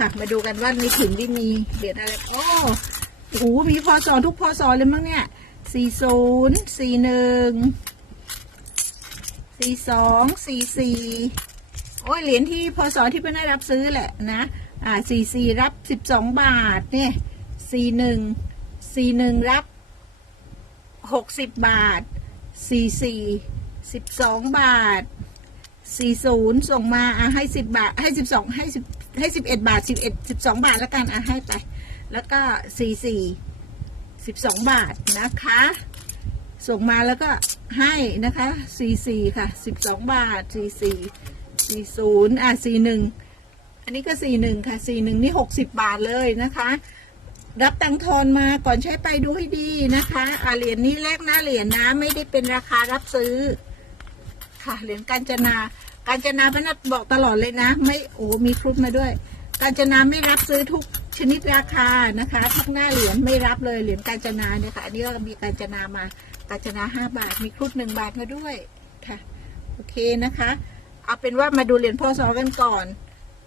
ค่ะ มาดูกันว่าในถุงที่มีเหรียญอะไร โอ้โหมีพศทุกพศเลยมั้งเนี่ยสี่ศูนย์สี่หนึ่งสี่สองสี่สี่โอ้ยเหรียญที่พศที่เพื่อนได้รับซื้อแหละนะ อ่าสี่สี่รับสิบสองบาทเนี่ยสี่หนึ่งสี่หนึ่งรับหกสิบบาทสี่สี่สิบสองบาทสี่ศูนย์ส่งมาอะให้สิบบาทให้สิบสองให้สิบ ให้สิบเอ็ดบาทสิบเอ็ดสิบสองบาทแล้วกันอะให้ไป แล้วก็สี่สี่สิบสองบาทนะคะ ส่งมาแล้วก็ให้นะคะสี่สี่ค่ะสิบสองบาทสี่สี่สี่ศูนย์อะสี่หนึ่งอันนี้ก็สี่หนึ่งค่ะสี่หนึ่งนี่หกสิบบาทเลยนะคะรับตังทอนมาก่อนใช้ไปดูให้ดีนะคะอะเหรียญนี้แลกน้าเหรียญนะไม่ได้เป็นราคารับซื้อ ค่ะเหรียญกาญจนา กาญจนาพนัดบอกตลอดเลยนะ ไม่โอ้มีครุฑมาด้วย กาญจนาไม่รับซื้อทุกชนิดราคานะคะทุกหน้าเหรียญไม่รับเลยเหรียญกาญจนาเนี่ยค่ะอันนี้ก็มีกาญจนามากาญจนาห้าบาท มีครุฑหนึ่งบาทมาด้วยค่ะโอเคนะคะ เอาเป็นว่ามาดูเหรียญพศกันก่อน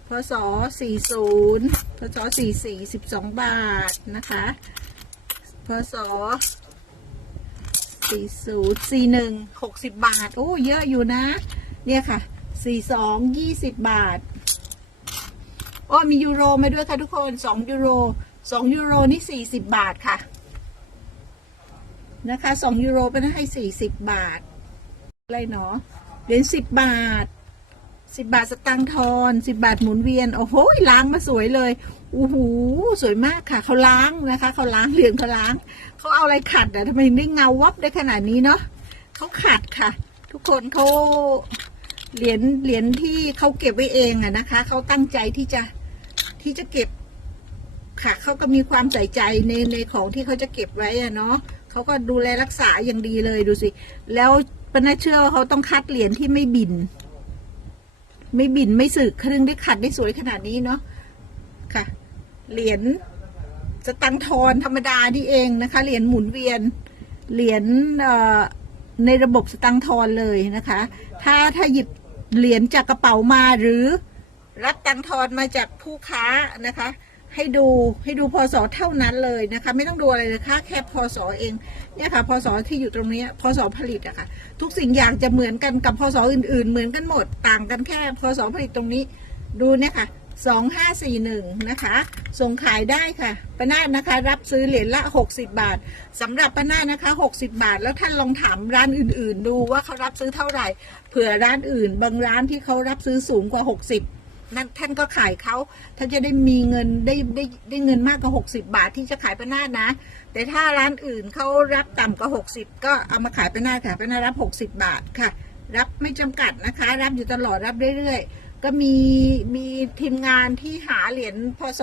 พศสี่ศูนย์พศสี่สี่สิบสองบาทนะคะพศสี่ศูนย์สี่หนึ่งหกสิบบาท โอ้ เยอะอยู่นะ เนี่ยค่ะ สี่สองยี่สิบบาทโอ้มียูโรมาด้วยค่ะทุกคนสองยูโรสองยูโรนี่สี่สิบบาทค่ะ นะคะสองยูโรเป็นให้สี่สิบบาท อะไรเนาะเหรียญสิบบาทสิบบาทสตังค์ทอนสิบบาทหมุนเวียน โอ้โหล้างมาสวยเลยโอ้โหสวยมากค่ะเขาล้างนะคะเขาล้างเหรียญเขาล้างเขาเอาอะไรขัดอะทำไมได้เงาวับได้ขนาดนี้เนาะเขาขัดค่ะ ทุกคนเขา เหรียญเหรียญที่เขาเก็บไว้เองอะนะคะเขาตั้งใจที่จะที่จะเก็บค่ะเขาก็มีความใส่ใจในในของที่เขาจะเก็บไว้อะเนาะเขาก็ดูแลรักษาอย่างดีเลยดูสิ แล้วปน่าเชื่อว่าเขาต้องคัดเหรียญที่ไม่บิน ไม่บินไม่สึกครึ่งได้ขัดได้สวยขนาดนี้เนาะค่ะ เหรียญสตังค์ทอนธรรมดานี่เองนะคะ เหรียญหมุนเวียน เหรียญในระบบสตังค์ทอนเลยนะคะ ถ้าถ้าหยิบ เหรียญจากกระเป๋ามาหรือรับตังค์ทอนมาจากผู้ค้านะคะ ให้ดูให้ดูพศเท่านั้นเลยนะคะ ไม่ต้องดูอะไรเลยค่ะแค่พศเองเนี่ยค่ะพศที่อยู่ตรงนี้พศผลิตอะค่ะ ทุกสิ่งอย่างจะเหมือนกันกับพศอื่น ๆ เหมือนกันหมดต่างกันแค่พศผลิตตรงนี้ดูเนี่ยค่ะ สองห้าสี่หนึ่งนะคะ ส่งขายได้ค่ะปานาดนะคะ รับซื้อเหรียญละหกสิบาทสำหรับปานาดนะคะหกสิบาท แล้วท่านลองถามร้านอื่น ๆ ดูว่าเขารับซื้อเท่าไหร่ เผื่อร้านอื่น บางร้านที่เขารับซื้อสูงกว่าหกสิบนั่นท่านก็ขายเขาท่านจะได้มีเงินได้ได้ได้เงินมากกว่าหกสิบาทที่จะขายปานาดนะ แต่ถ้าร้านอื่นเขารับต่ำกว่าหกสิบก็เอามาขายปานาดค่ะปานาดรับหกสิบาทค่ะ รับไม่จำกัดนะคะ รับอยู่ตลอดรับเรื่อยๆ ก็มีมีทีมงานที่หาเหรียญพศ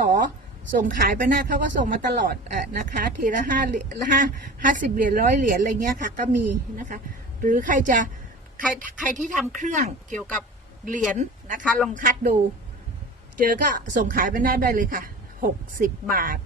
ส่งขายไปหน้าเขาก็ส่งมาตลอดเออนะคะ ทีละห้าเหรียญห้าห้าสิบเหรียญร้อยเหรียญอะไรเงี้ยค่ะ ก็มีนะคะ หรือใครจะใครใครที่ทำเครื่องเกี่ยวกับเหรียญนะคะ ลองคัดดู เจอก็ส่งขายไปหน้าได้เลยค่ะหกสิบบาท